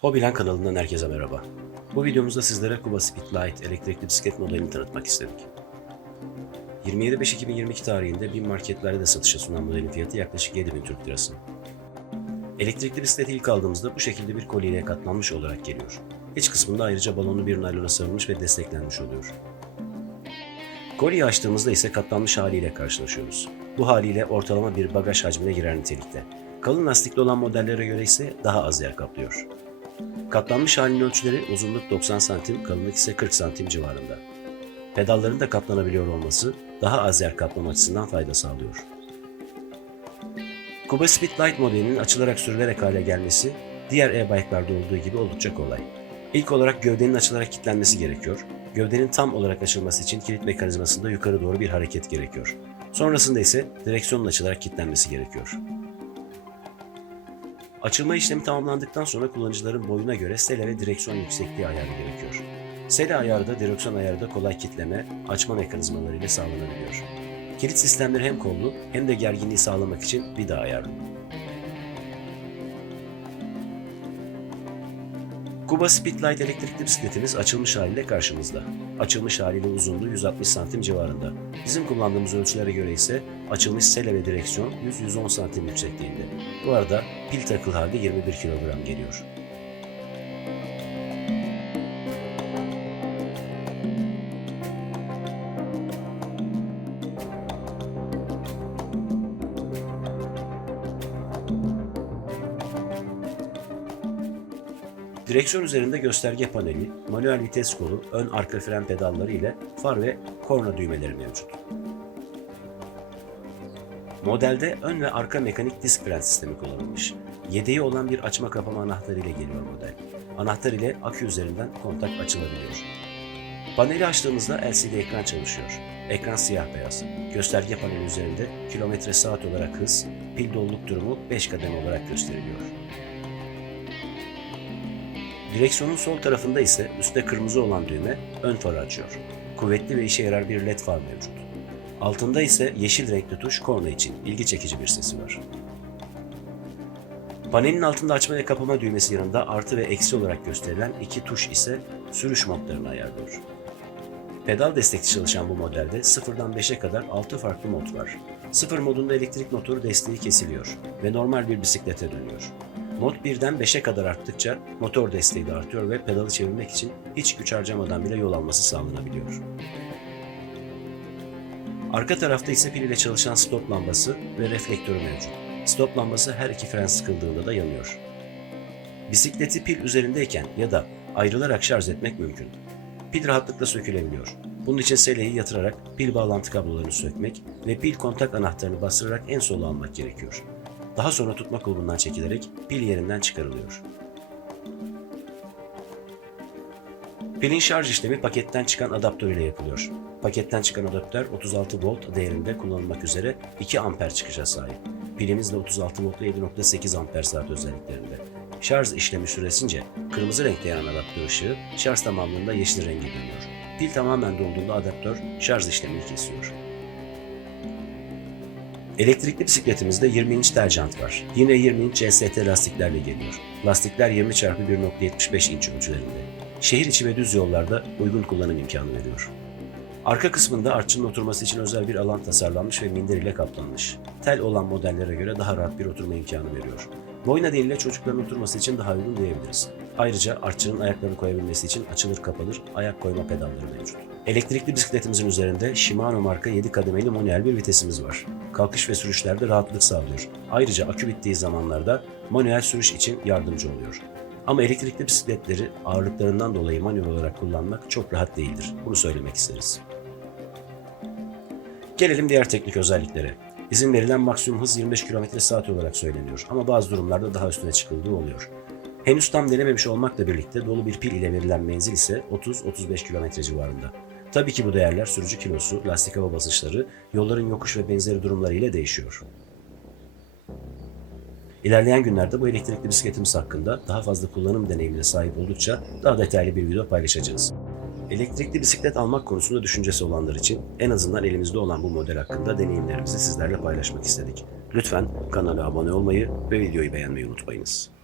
Hobilen kanalından herkese merhaba. Bu videomuzda sizlere Kuba Speedlight elektrikli bisiklet modelini tanıtmak istedik. 27.5.2022 tarihinde bin marketlerde de satışa sunan modelin fiyatı yaklaşık 7000 Türk Lirası. Elektrikli bisikleti ilk aldığımızda bu şekilde bir kolyeyle katlanmış olarak geliyor. İç kısmında ayrıca balonlu bir naylona sarılmış ve desteklenmiş oluyor. Kolyeyi açtığımızda ise katlanmış haliyle karşılaşıyoruz. Bu haliyle ortalama bir bagaj hacmine girer nitelikte. Kalın lastikli olan modellere göre ise daha az yer kaplıyor. Katlanmış halinin ölçüleri uzunluk 90 cm, kalınlık ise 40 cm civarında. Pedalların da katlanabiliyor olması daha az yer kaplama açısından fayda sağlıyor. Kuba Speedlight modelinin açılarak sürülerek hale gelmesi diğer e-bike'larda olduğu gibi oldukça kolay. İlk olarak gövdenin açılarak kilitlenmesi gerekiyor. Gövdenin tam olarak açılması için kilit mekanizmasında yukarı doğru bir hareket gerekiyor. Sonrasında ise direksiyonun açılarak kilitlenmesi gerekiyor. Açılma işlemi tamamlandıktan sonra kullanıcıların boyuna göre sele ve direksiyon yüksekliği ayarı gerekiyor. Sele ayarı da direksiyon ayarı da kolay kitleme, açma mekanizmaları ile sağlanabiliyor. Kilit sistemleri hem kollu hem de gerginliği sağlamak için vida ayarlı. Kuba Speedlight elektrikli bisikletimiz açılmış haliyle karşımızda. Açılmış haliyle uzunluğu 160 santim civarında. Bizim kullandığımız ölçülere göre ise açılmış sele ve direksiyon 100-110 santim yüksekliğinde. Bu arada pil takılı halde 21 kilogram geliyor. Direksiyon üzerinde gösterge paneli, manuel vites kolu, ön arka fren pedalları ile far ve korna düğmeleri mevcut. Modelde ön ve arka mekanik disk fren sistemi kullanılmış. Yedeği olan bir açma kapama anahtarı ile geliyor model. Anahtar ile akü üzerinden kontak açılabiliyor. Paneli açtığımızda LCD ekran çalışıyor. Ekran siyah beyaz. Gösterge paneli üzerinde kilometre saat olarak hız, pil doluluk durumu 5 kademe olarak gösteriliyor. Direksiyonun sol tarafında ise üstte kırmızı olan düğme ön farı açıyor. Kuvvetli ve işe yarar bir led far mevcut. Altında ise yeşil renkli tuş korna için ilgi çekici bir sesi var. Panelin altında açma ve kapama düğmesi yanında artı ve eksi olarak gösterilen iki tuş ise sürüş modlarını ayarlıyor. Pedal destekli çalışan bu modelde 0'dan 5'e kadar 6 farklı mod var. 0 modunda elektrik motoru desteği kesiliyor ve normal bir bisiklete dönüyor. Mod 1'den 5'e kadar arttıkça motor desteği de artıyor ve pedalı çevirmek için hiç güç harcamadan bile yol alması sağlanabiliyor. Arka tarafta ise pil ile çalışan stop lambası ve reflektörü mevcut. Stop lambası her iki fren sıkıldığında da yanıyor. Bisikleti pil üzerindeyken ya da ayrılarak şarj etmek mümkün. Pil rahatlıkla sökülebiliyor. Bunun için seleyi yatırarak pil bağlantı kablolarını sökmek ve pil kontak anahtarını bastırarak en sola almak gerekiyor. Daha sonra tutma kulbundan çekilerek pil yerinden çıkarılıyor. Pilin şarj işlemi paketten çıkan adaptör ile yapılıyor. Paketten çıkan adaptör 36 volt değerinde kullanılmak üzere 2 amper çıkışa sahip. Pilimiz de 36 volt ve 7.8 amper saat özelliklerinde. Şarj işlemi süresince kırmızı renkte yanan adaptör ışığı şarj tamamlığında yeşil renge dönüyor. Pil tamamen dolduğunda adaptör şarj işlemini kesiyor. Elektrikli bisikletimizde 20 inç tel jant var. Yine 20 inç CST lastiklerle geliyor. Lastikler 20 x 1.75 inç ölçülerinde. Şehir içi ve düz yollarda uygun kullanım imkanı veriyor. Arka kısmında artçının oturması için özel bir alan tasarlanmış ve minder ile kaplanmış. Tel olan modellere göre daha rahat bir oturma imkanı veriyor. Boy nedeniyle çocukların oturması için daha uygun diyebiliriz. Ayrıca artçının ayaklarını koyabilmesi için açılır kapanır ayak koyma pedalları mevcut. Elektrikli bisikletimizin üzerinde Shimano marka 7 kademeli manuel bir vitesimiz var. Kalkış ve sürüşlerde rahatlık sağlıyor. Ayrıca akü bittiği zamanlarda manuel sürüş için yardımcı oluyor. Ama elektrikli bisikletleri ağırlıklarından dolayı manuel olarak kullanmak çok rahat değildir. Bunu söylemek isteriz. Gelelim diğer teknik özelliklere. İzin verilen maksimum hız 25 km saat olarak söyleniyor ama bazı durumlarda daha üstüne çıkıldığı oluyor. Henüz tam denememiş olmakla birlikte dolu bir pil ile verilen menzil ise 30-35 km civarında. Tabii ki bu değerler sürücü kilosu, lastik hava basınçları, yolların yokuş ve benzeri durumları ile değişiyor. İlerleyen günlerde bu elektrikli bisikletimiz hakkında daha fazla kullanım deneyimine sahip oldukça daha detaylı bir video paylaşacağız. Elektrikli bisiklet almak konusunda düşüncesi olanlar için en azından elimizde olan bu model hakkında deneyimlerimizi sizlerle paylaşmak istedik. Lütfen kanala abone olmayı ve videoyu beğenmeyi unutmayınız.